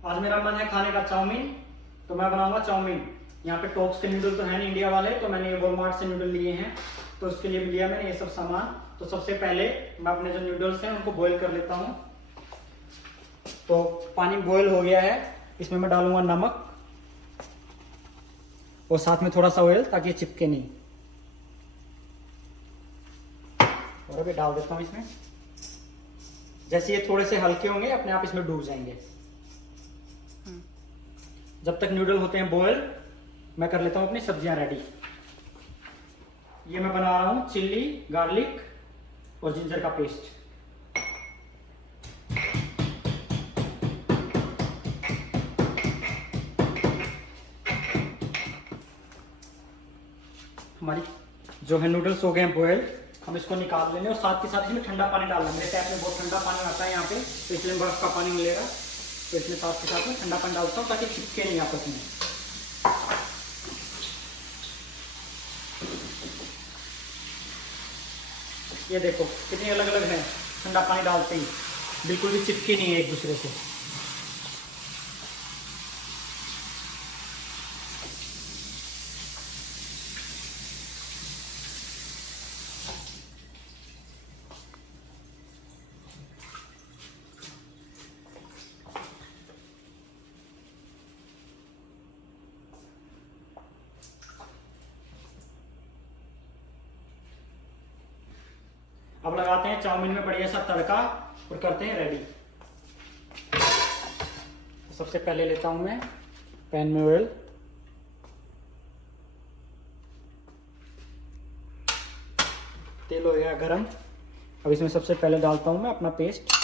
आज मेरा मन है खाने का चाउमीन, तो मैं बनाऊंगा चाउमीन। यहाँ पे टॉप्स के नूडल तो है नहीं इंडिया वाले, तो मैंने ये वॉलमार्ट से नूडल लिए हैं, तो उसके लिए लिया मैंने ये सब सामान। तो सबसे पहले मैं अपने जो नूडल्स हैं उनको बॉईल कर लेता हूँ। तो पानी बॉईल हो गया है, इसमें मैं डालूंगा नमक और साथ में थोड़ा सा ऑयल, ताकि ये चिपके नहीं। और अभी डाल देता हूँ इसमें। जैसे ये थोड़े से हल्के होंगे अपने आप इसमें डूब जाएंगे। जब तक नूडल होते हैं बॉयल, मैं कर लेता हूँ अपनी सब्जियां रेडी। ये मैं बना रहा हूँ चिल्ली, गार्लिक और जिंजर का पेस्ट। हमारी जो है नूडल्स हो गए हैं बॉयल, हम इसको निकाल लेंगे और साथ के साथ इसमें ठंडा पानी डालना। मेरे टैप में बहुत ठंडा पानी आता है यहाँ पे, तो इसलिए बर्फ का पानी मिलेगा। तो इसमें साथ के साथ में ठंडा पानी डालता हूँ ताकि चिपके नहीं आपस में। ये देखो कितनी अलग अलग है, ठंडा पानी डालते ही बिल्कुल भी चिपके नहीं है एक दूसरे से। अब लगाते हैं चाउमीन में बढ़िया सा तड़का और करते हैं रेडी। सबसे पहले लेता हूं मैं पैन में ऑयल। तेल हो गया गरम। अब इसमें सबसे पहले डालता हूं मैं अपना पेस्ट।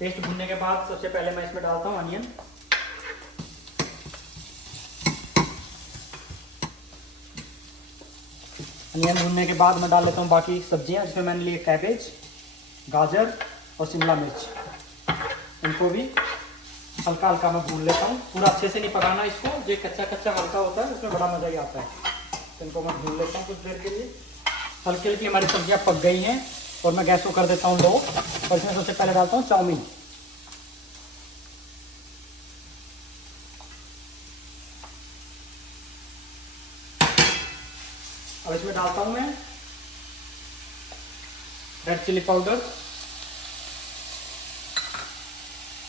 पेस्ट भूनने के बाद सबसे पहले मैं इसमें डालता हूँ अनियन। अनियन भूनने के बाद मैं डाल लेता हूँ बाकी सब्जियां, जिसमें मैंने लिए कैबेज, गाजर और शिमला मिर्च। इनको भी हल्का हल्का मैं भून लेता हूँ। पूरा अच्छे से नहीं पकाना इसको, जो कच्चा कच्चा हल्का होता है उसमें बड़ा मजा ही आता है। तो इनको मैं भून लेता हूँ कुछ देर के लिए। हल्की हल्की हमारी सब्जियां पक गई हैं और मैं गैस को कर देता हूँ लो। और इसमें सबसे पहले डालता हूँ चाउमीन। अब इसमें डालता हूं मैं रेड चिली पाउडर,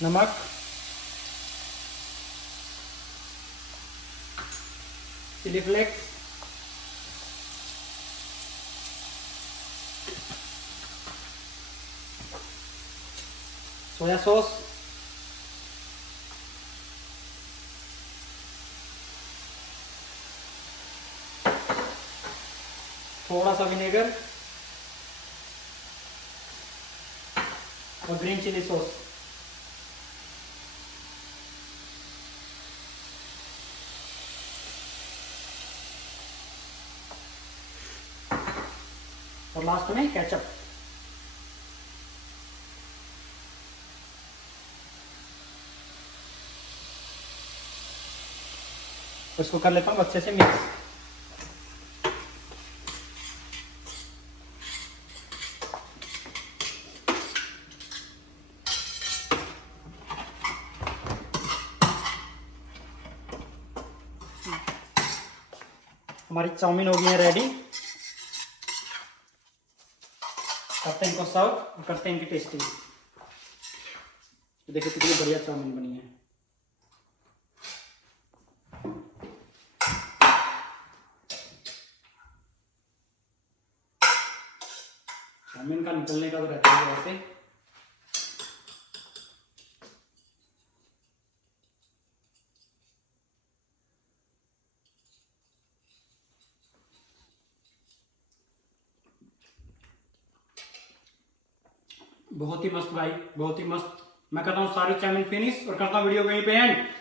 नमक, चिली फ्लेक्स, सोया सॉस, थोड़ा सा विनेगर और ग्रीन चिली सॉस। और लास्ट में केचप। इसको कर लेता हूँ अच्छे से मिक्स। हमारी चाउमीन हो गई है रेडी। करते हैं इनको सर्व और करते हैं इनकी टेस्टिंग। देखिए कितनी बढ़िया चाउमीन बनी है। चाउमीन का निकलने का तो रहता है वैसे। बहुत ही मस्त भाई, बहुत ही मस्त। मैं करता हूँ सारी चाउमीन फिनिश और करता हूँ वीडियो को यहीं पे एंड।